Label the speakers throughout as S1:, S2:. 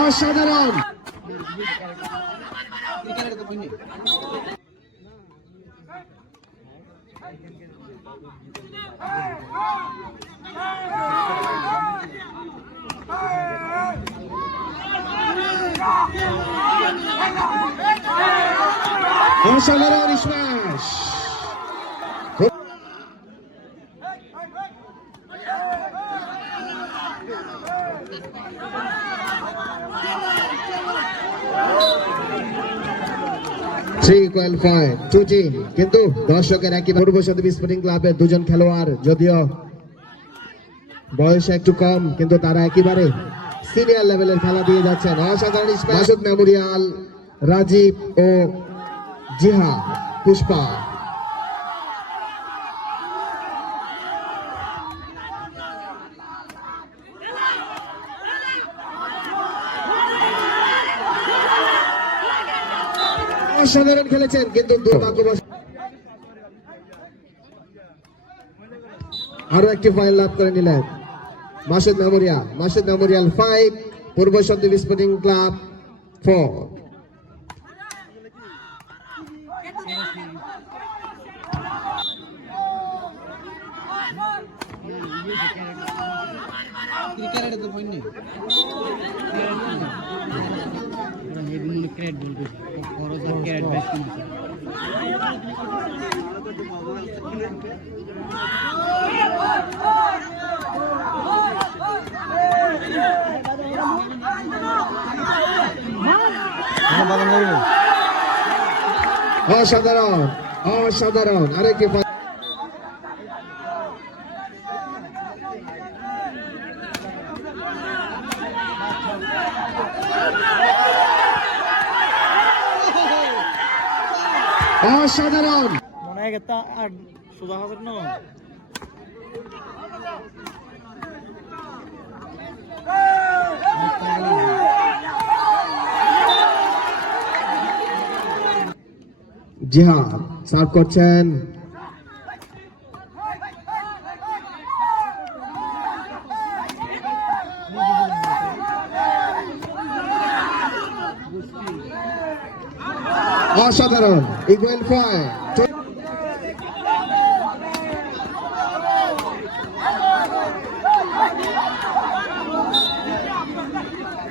S1: অসাধারণ অসাধারণ smash three qualify two কিন্তু দর্শকের একই পূর্ব স্পোর্টিং ক্লাবের দুজন খেলোয়াড়, যদিও বয়স একটু কম, কিন্তু তারা একেবারে সিনিয়র লেভেলের খেলা দিয়ে যাচ্ছেন। অসাধারণ মেমোরিয়াল, রাজীব ও জিহা, পুষ্পা। অসাধারণ খেলেছেন, কিন্তু দুর্ভাগ্যবশ আরও একটি ফাইল লাভ করে নিলেন। Masud memorial Masud memorial five Purba Sandwip sporting club four
S2: cricket তো পয়েন্ট নেই খরচ আর ক্যারেট ব্যাস কিনতে
S1: অসাধারণ অসাধারণ আরেকটি ফাইল অসাধারণ।
S2: মনে হয় গেতা আর সোজা হাজার না।
S1: জিহাদ সার্ভ করছেন অসাধারণ ইকুয়াল পয়েন্ট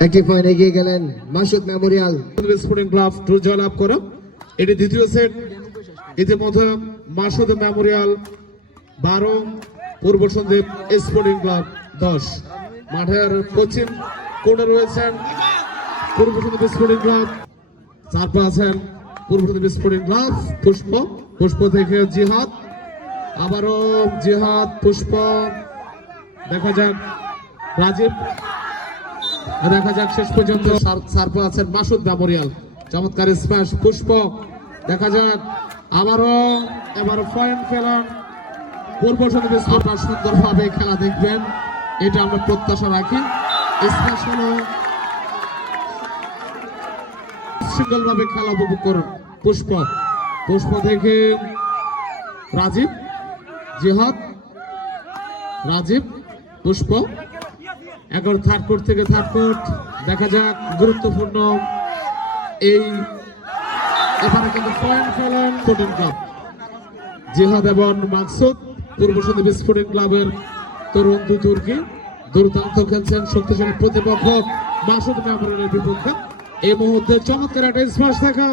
S1: একটি পয়েন্ট এগিয়ে গেলেন Masud memorial.
S3: Sporting club two জয়লাভ করো। এটি দ্বিতীয় সেট ইতিমধ্যে মাসুদ মেমোরিয়াল বারো, পূর্ব সন্দ্বীপ স্পোর্টিং ক্লাব দশ। মাঠের পশ্চিম কোণে রয়েছেন আছেন পুষ্প পুষ্প থেকে জিহাদ, আবারও জিহাদ, পুষ্প। দেখা যাক, রাজীব, দেখা যাক শেষ পর্যন্ত। আছেন মাসুদ মেমোরিয়াল, চমৎকার স্ম্যাশ, পুষ্প। দেখা যাক, আবারও এবার পয়েন্ট পেলাম পূর্ব সন্ধ্যে আপনার সুন্দরভাবে খেলা দেখবেন। এটা আমরা প্রত্যাশা রাখি। স্ম্যাশ হলো সিঙ্গল ভাবে খেলা উপভোগ করুন পুষ্প পুষ্প থেকে রাজীব জিহাদ রাজীব পুষ্প এখন থার্ড কোর্ট থেকে থার্ড কোর্ট দেখা যাক গুরুত্বপূর্ণ এই এখানে কিন্তু পয়েন্ট ফেলেন স্পোর্টিং ক্লাব জিহাদ এবং মাকসুদ পূর্ব সন্দ্বীপ স্পোর্টিং ক্লাবের তরুণ দুই তুর্কি দুর্দান্ত খেলছেন শক্তিশালী প্রতিপক্ষ মাসুদ মেমোরিয়ালের বিপক্ষে এই মুহূর্তে চমৎকার একটা দেখা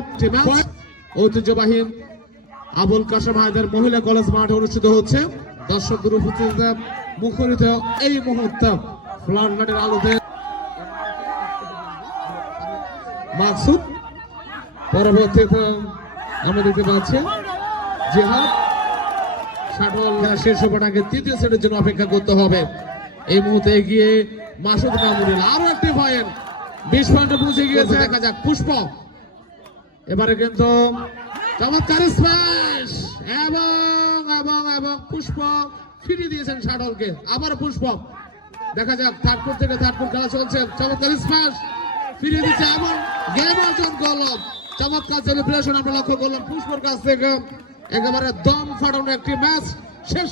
S3: ঐতিহ্যবাহী আবুল কাসেম হায়দার মহিলা কলেজ মাঠে অনুষ্ঠিত হচ্ছে। দর্শক উপস্থিতিতে মুখরিত এই মুহূর্তে ফ্লাড লাইটের আলোতে মাকসুদ। পরবর্তীতে আমরা দেখতে পাচ্ছি জিহাদ। শাটল শেষ হবার আগে তৃতীয় সেটের জন্য অপেক্ষা করতে হবে। এই মুহূর্তে এগিয়ে মাসুদ মামুনুল। আরও একটি পয়েন্ট বিশ পয়েন্টে পৌঁছে গিয়েছে। দেখা যাক, পুষ্প। এবারে কিন্তু চমৎকার স্ম্যাশ এবং এবং এবং পুষ্প ফিরিয়ে দিয়েছেন শাটলকে। আবার পুষ্প। দেখা যাক থার্ডপুর থেকে থার্ডপুর খেলা চলছে। চমৎকার স্ম্যাশ ফিরিয়ে দিচ্ছে এবং গেম অর্জন করলাম চমৎকার সেলিব্রেশন আমরা লক্ষ্য করলাম পুষ্পর কাছ থেকে। একেবারে দম ফাটানো একটি ম্যাচ শেষ